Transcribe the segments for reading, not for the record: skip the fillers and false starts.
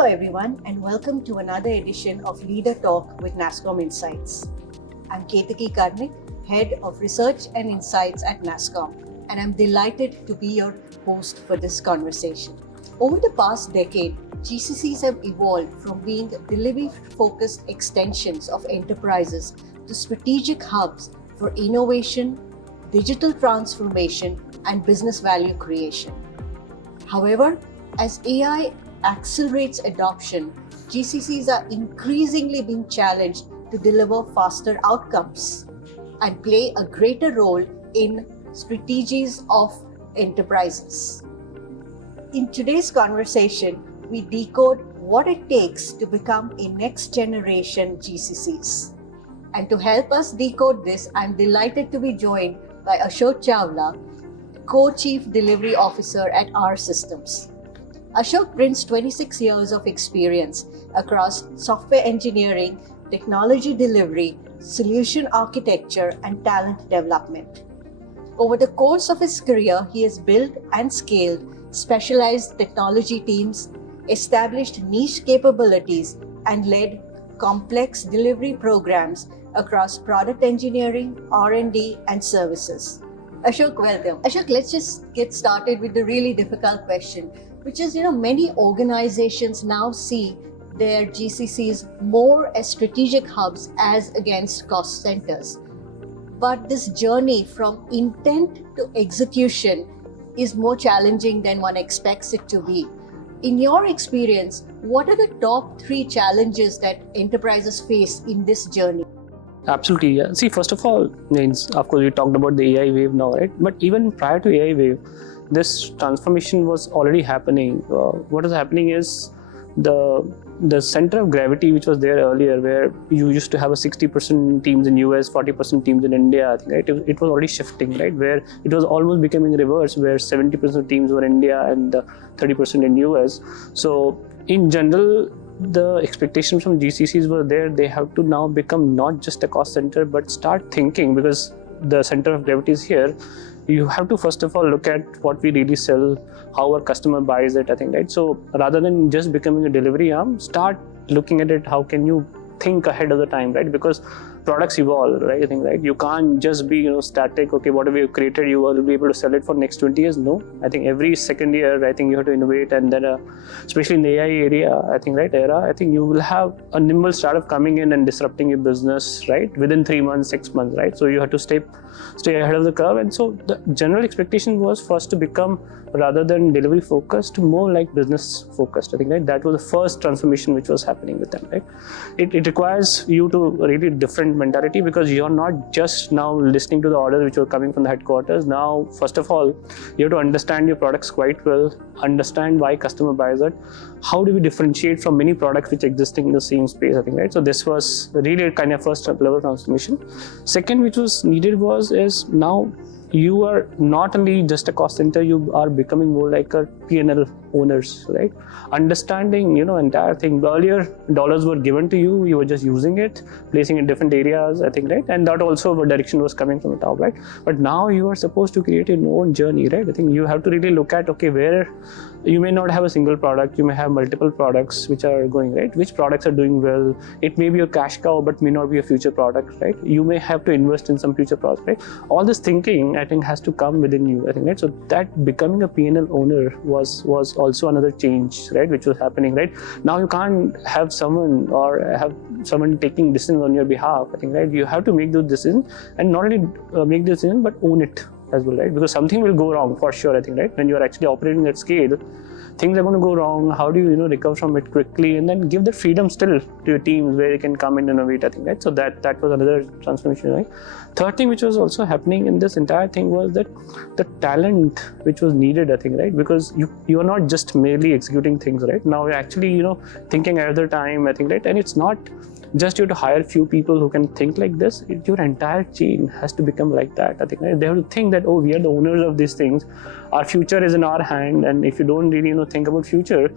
Hello everyone and welcome to another edition of LeaderTalk with Nasscom Insights. I'm Ketaki Karnik, Head of Research and Insights at Nasscom, and I'm delighted to be your host for this conversation. Over the past decade, GCCs have evolved from being delivery-focused extensions of enterprises to strategic hubs for innovation, digital transformation, and business value creation. However, as AI accelerates adoption, GCCs are increasingly being challenged to deliver faster outcomes and play a greater role in strategies of enterprises. In today's conversation, we decode what it takes to become a next generation GCCs. And to help us decode this, I'm delighted to be joined by Ashok Chawla, Co-Chief Delivery Officer at R Systems. Ashok brings 26 years of experience across software engineering, technology delivery, solution architecture, and talent development. Over the course of his career, he has built and scaled specialized technology teams, established niche capabilities, and led complex delivery programs across product engineering, R&D, and services. Ashok, welcome. Ashok, let's just get started with the really difficult question, which is, many organizations now see their GCCs more as strategic hubs as against cost centers. But this journey from intent to execution is more challenging than one expects it to be. In your experience, what are the top 3 challenges that enterprises face in this journey? Absolutely. Yeah. See, first of all, of course, we talked about the AI wave now, right? But even prior to AI wave, this transformation was already happening. What is happening is the center of gravity which was there earlier, where you used to have a 60% teams in US, 40% teams in India, right? It was already shifting, right? Where it was almost becoming reverse, where 70% of teams were India and 30% in US. So in general, the expectations from GCCs were there. They have to now become not just a cost center, but start thinking, because the center of gravity is here. You have to first of all look at what we really sell, how our customer buys it, I think, right? So rather than just becoming a delivery arm, start looking at it, how can you think ahead of the time, right? Because products evolve, right? I think, right? You can't just be, static. Okay, whatever you've created, you will be able to sell it for next 20 years. No, I think every second year, I think you have to innovate, and then, especially in the AI area, I think, right, era, I think you will have a nimble startup coming in and disrupting your business, right? Within 3 months, 6 months, right? So you have to stay ahead of the curve. And so the general expectation was first to become, rather than delivery focused, more like business focused. I think, right, that was the first transformation which was happening with them, right? It requires you to really different mentality, because you're not just now listening to the orders which are coming from the headquarters. Now, first of all, you have to understand your products quite well, understand why customer buys it, how do we differentiate from many products which existing in the same space, I think, right? So this was really a kind of first level transformation. Second, which was needed is now you are not only just a cost center, you are becoming more like a P&L owners, right? Understanding, entire thing. Earlier, dollars were given to you, you were just using it, placing in different areas, I think, right? And that also the direction was coming from the top, right? But now you are supposed to create your own journey, right? I think you have to really look at, okay, where you may not have a single product, you may have multiple products which are going, right? Which products are doing well? It may be a cash cow, but may not be a future product, right? You may have to invest in some future products, right? All this thinking, I think, has to come within you, I think, right? So that becoming a P&L owner was also another change, right, which was happening, right? Now you can't have someone taking decisions on your behalf, I think, right? You have to make those decisions, and not only make the decision, but own it as well, right? Because something will go wrong for sure, I think, right? When you are actually operating at scale, things are going to go wrong. How do you, recover from it quickly, and then give the freedom still to your teams where you can come and innovate, I think, right? So that was another transformation, right? Third thing which was also happening in this entire thing was that the talent which was needed, I think, right? Because you are not just merely executing things, right? Now you're actually, thinking ahead of the time, I think, right? And it's not just you have to hire few people who can think like this. Your entire chain has to become like that. I think, right? They have to think that, oh, we are the owners of these things. Our future is in our hand, and if you don't really think about future,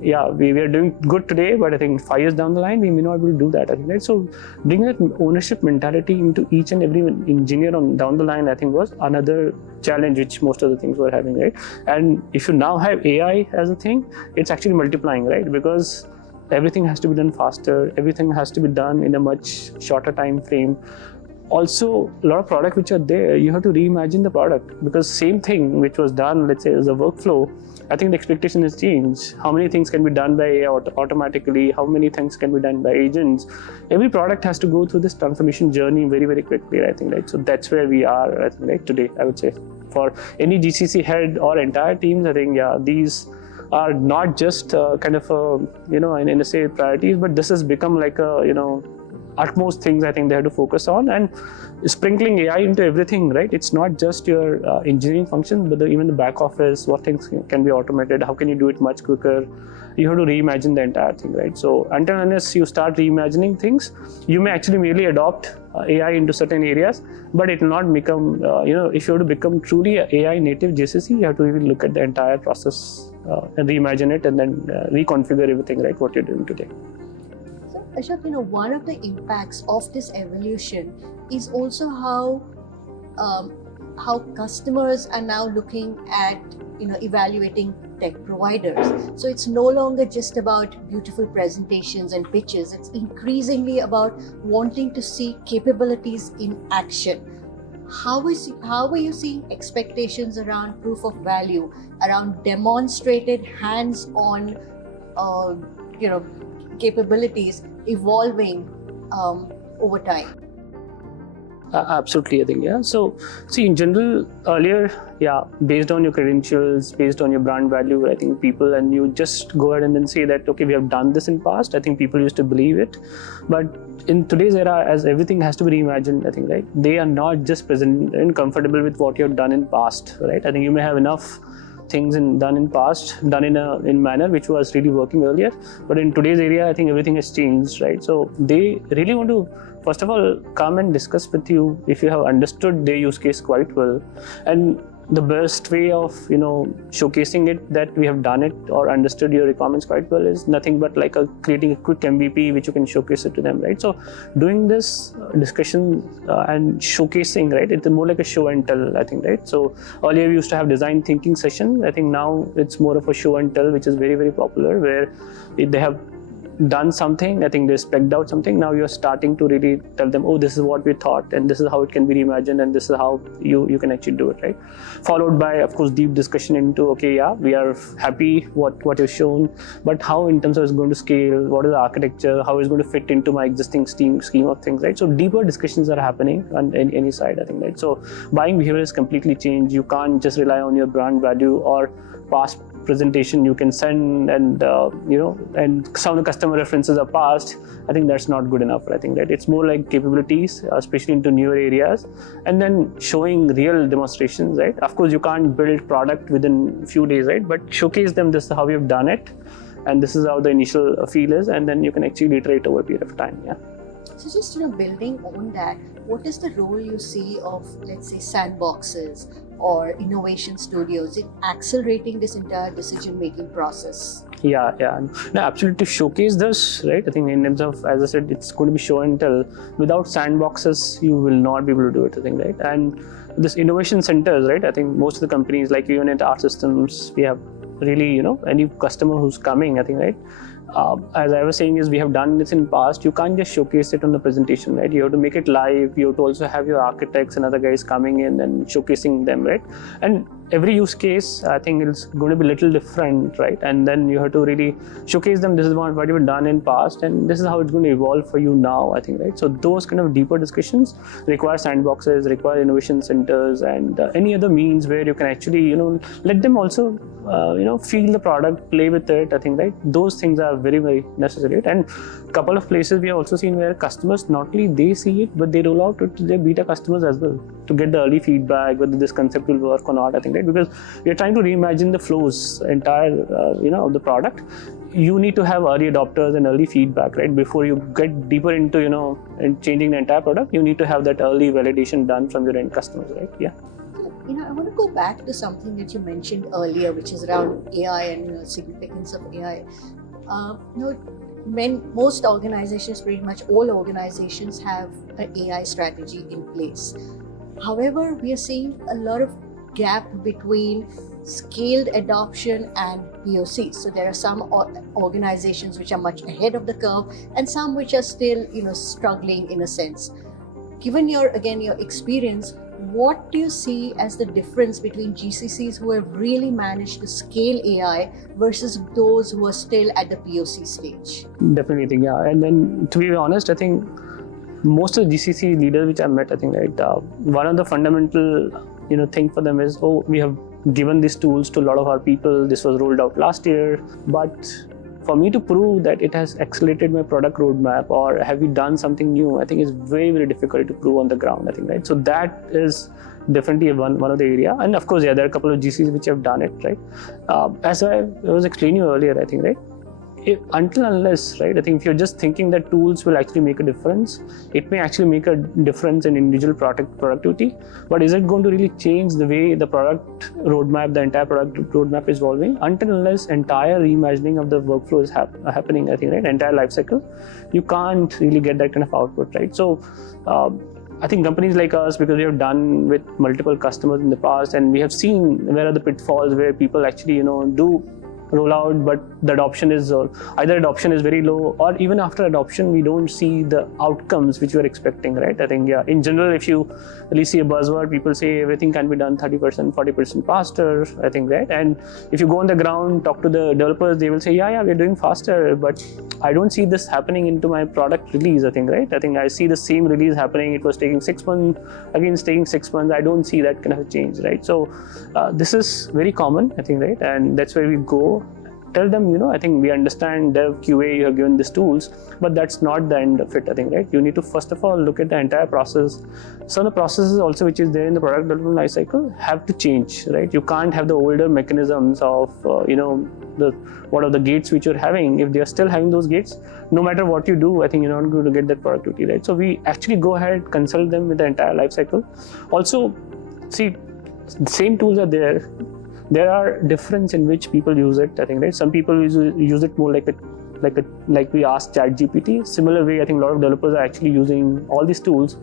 we are doing good today, but I think 5 years down the line we may not be able to do that. I think, right? So bringing that ownership mentality into each and every engineer down the line, I think, was another challenge which most of the things were having, right? And if you now have AI as a thing, it's actually multiplying, right? Because everything has to be done faster, everything has to be done in a much shorter time frame. Also, a lot of products which are there, you have to reimagine the product, because same thing which was done, let's say, as a workflow, I think the expectation has changed. How many things can be done by AI automatically? How many things can be done by agents? Every product has to go through this transformation journey very, very quickly, I think, right? So that's where we are, I think, right, today, I would say. For any GCC head or entire teams, I think, these are not just kind of in a say priorities, but this has become like a utmost things I think they have to focus on, and sprinkling AI into everything, right? It's not just your engineering function, but even the back office, what things can be automated, how can you do it much quicker? You have to reimagine the entire thing, right? So until unless you start reimagining things, you may actually merely adopt AI into certain areas, but it will not become, if you have to become truly an AI native GCC, you have to really look at the entire process and reimagine it, and then reconfigure everything, right? What you're doing today. So, Ashok, one of the impacts of this evolution is also how customers are now looking at evaluating tech providers. So it's no longer just about beautiful presentations and pitches. It's increasingly about wanting to see capabilities in action. How are you seeing expectations around proof of value, around demonstrated hands-on, capabilities evolving over time? Absolutely, I think, So, see, in general, earlier, based on your credentials, based on your brand value, I think people, and you just go ahead and then say that, okay, we have done this in past. I think people used to believe it. But in today's era, as everything has to be reimagined, I think, right, they are not just present and comfortable with what you have done in past, right? I think you may have enough things done in past, done in manner which was really working earlier, but in today's area, I think everything has changed, right? So they really want to, first of all, come and discuss with you if you have understood their use case quite well. And the best way of showcasing it that we have done it or understood your requirements quite well is nothing but like creating a quick MVP which you can showcase it to them, right? So doing this discussion and showcasing, right, it's more like a show and tell, I think, right? So earlier we used to have design thinking session. I think now it's more of a show and tell, which is very, very popular, where they have done something, I think they spec'd out something. Now you're starting to really tell them, oh, this is what we thought, and this is how it can be reimagined, and this is how you can actually do it, right? Followed by, of course, deep discussion into, okay, we are happy what you've shown, but how in terms of it's going to scale, what is the architecture, how it's going to fit into my existing scheme of things, right? So deeper discussions are happening on any side, I think, right? So buying behavior is completely changed. You can't just rely on your brand value or past presentation you can send, and and some of the customer references are past. I think that's not good enough. I think that it's more like capabilities, especially into newer areas, and then showing real demonstrations, right? Of course, you can't build product within a few days, right? But showcase them, this is how we have done it, and this is how the initial feel is, and then you can actually iterate over a period of time. So just building on that, what is the role you see of, let's say, sandboxes or innovation studios in accelerating this entire decision-making process? No, absolutely, to showcase this, right? I think in terms of, as I said, it's going to be show and tell. Without sandboxes, you will not be able to do it, I think, right? And this innovation centers, right? I think most of the companies, like even at our systems, we have really, any customer who's coming, I think, right? As I was saying, is we have done this in past. You can't just showcase it on the presentation, right? You have to make it live. You have to also have your architects and other guys coming in and showcasing them, right? And every use case, I think it's going to be a little different, right? And then you have to really showcase them. This is what you've done in past, and this is how it's going to evolve for you now, I think, right? So those kind of deeper discussions require sandboxes, require innovation centers, and any other means where you can actually, let them also, feel the product, play with it, I think, right? Those things are very, very necessary. And a couple of places we have also seen where customers, not only they see it, but they roll out it to their beta customers as well to get the early feedback, whether this concept will work or not, I think, right? Because we are trying to reimagine the flows, entire, of the product you need to have early adopters and early feedback, right? Before you get deeper into, and changing the entire product, you need to have that early validation done from your end customers, right? Yeah. I want to go back to something that you mentioned earlier, which is around AI and significance of AI. Most organizations, pretty much all organizations, have an AI strategy in place. However, we are seeing a lot of gap between scaled adoption and POCs. So there are some organizations which are much ahead of the curve, and some which are still, struggling in a sense. Given your experience, what do you see as the difference between GCCs who have really managed to scale AI versus those who are still at the POC stage? Definitely, I think, yeah. And then, to be honest, I think most of the GCC leaders which I met, I think, right, one of the fundamental, thing for them is, we have given these tools to a lot of our people. This was rolled out last year, but for me to prove that it has accelerated my product roadmap or have we done something new, I think is very, very difficult to prove on the ground, I think, right? So that is definitely one of the area. And of course, yeah, there are a couple of GCs which have done it, right? As I was explaining earlier, I think, right? Unless, right, I think if you're just thinking that tools will actually make a difference, it may actually make a difference in individual productivity, but is it going to really change the way the product roadmap, the entire product roadmap is evolving? Unless entire reimagining of the workflow is happening, I think, right, entire life cycle, you can't really get that kind of output, right? So I think companies like us, because we have done with multiple customers in the past, and we have seen where are the pitfalls where people actually, do roll out, but the adoption is either adoption is very low, or even after adoption we don't see the outcomes which we are expecting, right? I think, yeah, in general, if you really see a buzzword, people say everything can be done 30%, 40% faster, I think, right? And if you go on the ground, talk to the developers, they will say, yeah, we're doing faster, but I don't see this happening into my product release, I think, right? I think I see the same release happening. It was taking 6 months, again it's taking 6 months. I don't see that kind of a change, right? So this is very common, I think, right? And that's where we go. Tell them, I think we understand dev, QA, you have given these tools, but that's not the end of it, I think, right? You need to first of all look at the entire process. Some of the processes also which is there in the product development lifecycle have to change, right? You can't have the older mechanisms of, what are the gates which you're having. If they are still having those gates, no matter what you do, I think you're not going to get that productivity, right? So we actually go ahead, consult them with the entire lifecycle. Also, see, the same tools are there. There are difference in which people use it, I think, right? Some people use it more like we asked ChatGPT. Similar way, I think a lot of developers are actually using all these tools,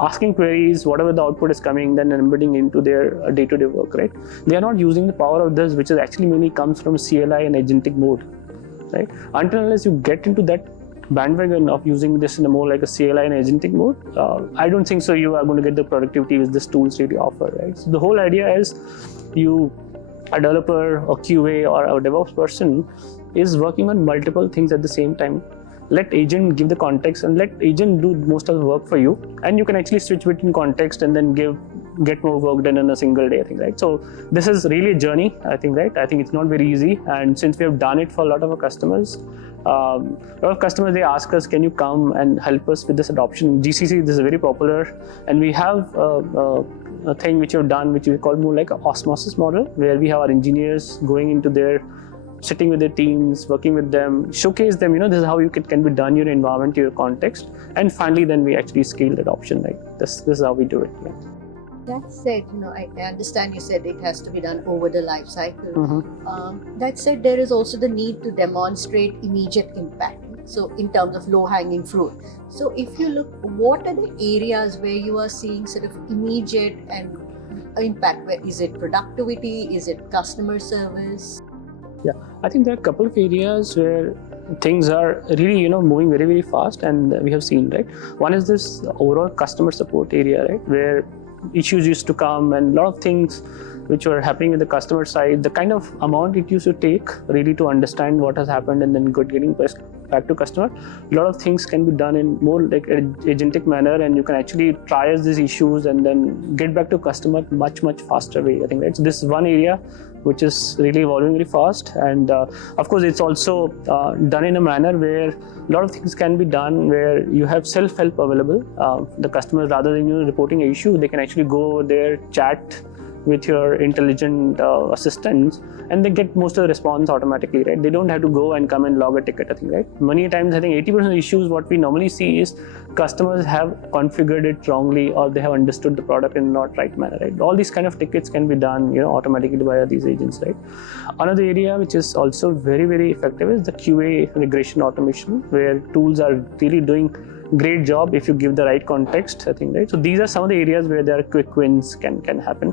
asking queries, whatever the output is coming, then embedding into their day-to-day work, right? They are not using the power of this, which is actually mainly comes from CLI and agentic mode, right? Unless you get into that bandwagon of using this in a more like a CLI and agentic mode, I don't think so you are going to get the productivity which this tools really offer, right? So the whole idea is a developer or QA or a DevOps person is working on multiple things at the same time. Let agent give the context and let agent do most of the work for you, and you can actually switch between context and then get more work done in a single day, I think, right? So this is really a journey, I think, right? I think it's not very easy, and since we have done it for a lot of our customers, they ask us, can you come and help us with this adoption? GCC, this is very popular, and we have a thing which we've done, which we call more like an osmosis model, where we have our engineers going into their, sitting with their teams, working with them, showcase them, this is how you can be done, your environment, your context, and finally then we actually scale the adoption, right? This is how we do it. Yeah. That said, I understand you said it has to be done over the life cycle. Mm-hmm. That said, there is also the need to demonstrate immediate impact. So in terms of low-hanging fruit. So if you look, what are the areas where you are seeing sort of immediate and impact? Where is it productivity? Is it customer service? Yeah, I think there are a couple of areas where things are really, moving very, very fast, and we have seen, right? One is this overall customer support area, right? Where issues used to come and a lot of things which were happening in the customer side, the kind of amount it used to take really to understand what has happened and then getting back to customer. A lot of things can be done in more like an agentic manner, and you can actually triage these issues and then get back to customer much faster way, I think, right? So this is one area which is really evolving very fast, and of course it's also done in a manner where a lot of things can be done where you have self-help available. The customers, rather than reporting an issue, they can actually go there, chat with your intelligent assistants, and they get most of the response automatically, right? They don't have to go and come and log a ticket, I think, right? Many times, I think 80% of the issues what we normally see is customers have configured it wrongly, or they have understood the product in not right manner, right? All these kind of tickets can be done, automatically via these agents, right? Another area which is also very, very effective is the QA regression automation, where tools are really doing great job if you give the right context, I think, right? So these are some of the areas where there are quick wins can happen.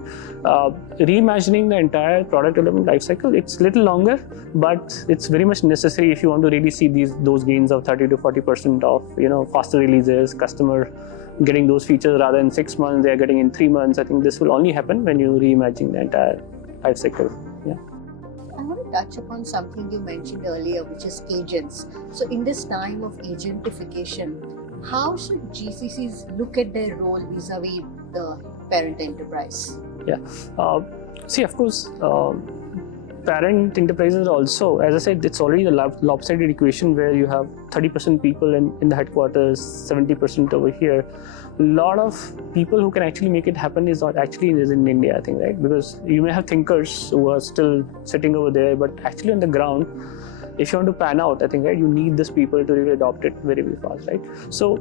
Reimagining the entire product development lifecycle, it's little longer, but it's very much necessary if you want to really see those gains of 30 to 40% of faster releases, customer getting those features rather than 6 months, they are getting in 3 months. I think this will only happen when you reimagine the entire lifecycle. Yeah. I want to touch upon something you mentioned earlier, which is agents. So in this time of agentification, how should GCCs look at their role vis-a-vis the parent enterprise? Yeah. See, of course, parent enterprises also, as I said, it's already the lopsided equation where you have 30% people in the headquarters, 70% over here. A lot of people who can actually make it happen is in India, I think, right? Because you may have thinkers who are still sitting over there, but actually on the ground, if you want to pan out, I think, right, you need these people to really adopt it very, very fast, right? So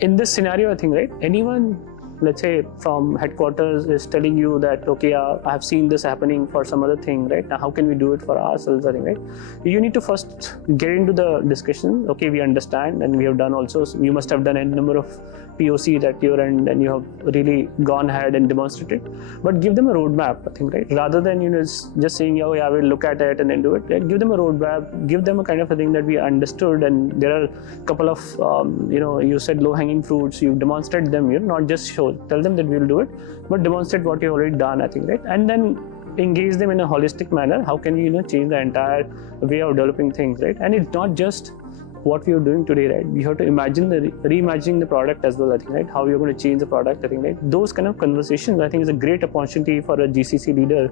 in this scenario, I think, right, anyone, let's say from headquarters is telling you that, okay, I have seen this happening for some other thing, right? Now, how can we do it for ourselves, I think, right? You need to first get into the discussion. Okay, we understand, and we have done also, so you must have done a number of POC at your end, and you have really gone ahead and demonstrated. But give them a roadmap, I think, right? Rather than just saying, oh yeah, we'll look at it and then do it. Right? Give them a roadmap. Give them a kind of a thing that we understood, and there are a couple of you said low-hanging fruits. You demonstrate them. Not just tell them that we'll do it, but demonstrate what you've already done, I think, right? And then engage them in a holistic manner. How can we change the entire way of developing things, right? And it's not just what we are doing today, right? We have to reimagining the product as well, I think, right? How you're going to change the product, I think, right? Those kind of conversations, I think, is a great opportunity for a GCC leader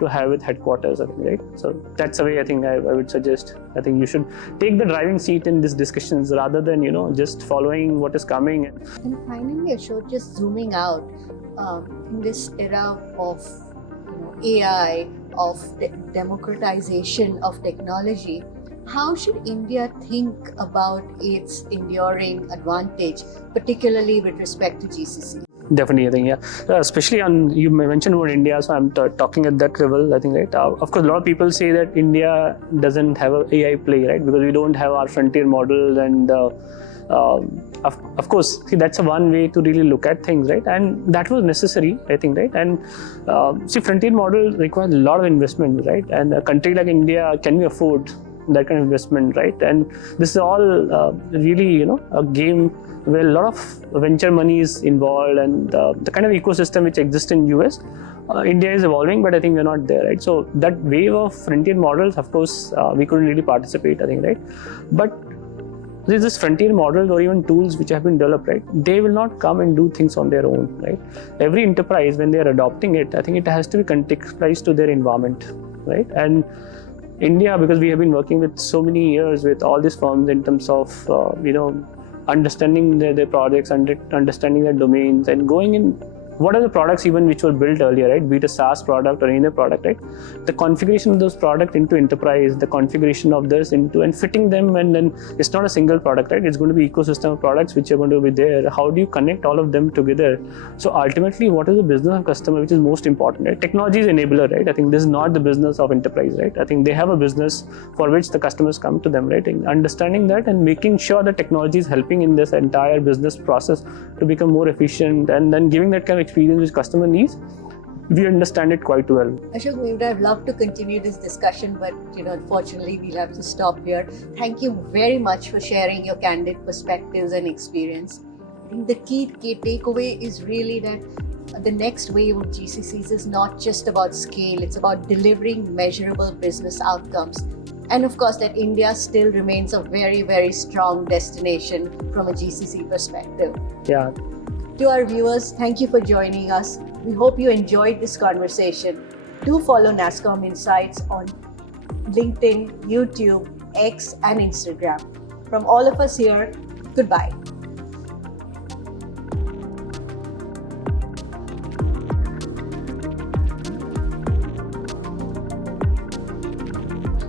to have with headquarters, I think, right? So that's the way I think I would suggest. I think you should take the driving seat in these discussions rather than, just following what is coming. And finally, Ashok, just zooming out, in this era of AI, of democratization of technology, how should India think about its enduring advantage, particularly with respect to GCC? Definitely, I think, yeah. Especially you mentioned about India, so I'm talking at that level, I think, right? Of course, a lot of people say that India doesn't have an AI play, right? Because we don't have our frontier models, and of course, see, that's one way to really look at things, right? And that was necessary, I think, right? And see, frontier models require a lot of investment, right? And a country like India, can we afford that kind of investment, right? And this is all really, a game where a lot of venture money is involved, and the kind of ecosystem which exists in US, India is evolving, but I think we're not there, right? So that wave of frontier models, of course, we couldn't really participate, I think, right? But there's this frontier models or even tools which have been developed, right? They will not come and do things on their own, right? Every enterprise, when they are adopting it, I think it has to be contextualized to their environment, right? And India, because we have been working with so many years with all these firms in terms of, understanding their projects, understanding their domains, and going in what are the products even which were built earlier, right? Be it a SaaS product or any other product, right? The configuration of those products into enterprise, the configuration of this into and fitting them, and then it's not a single product, right? It's going to be ecosystem of products which are going to be there. How do you connect all of them together? So ultimately, what is the business of customer, which is most important, right? Technology is enabler, right? I think this is not the business of enterprise, right? I think they have a business for which the customers come to them, right? And understanding that and making sure that technology is helping in this entire business process to become more efficient, and then giving that kind of experience which customer needs, we understand it quite well. Ashok, we would have loved to continue this discussion, but unfortunately we'll have to stop here. Thank you very much for sharing your candid perspectives and experience. I think the key takeaway is really that the next wave of GCCs is not just about scale, it's about delivering measurable business outcomes. And of course, that India still remains a very, very strong destination from a GCC perspective. Yeah. To our viewers, thank you for joining us. We hope you enjoyed this conversation. Do follow Nasscom Insights on LinkedIn, YouTube, X, and Instagram. From all of us here, goodbye.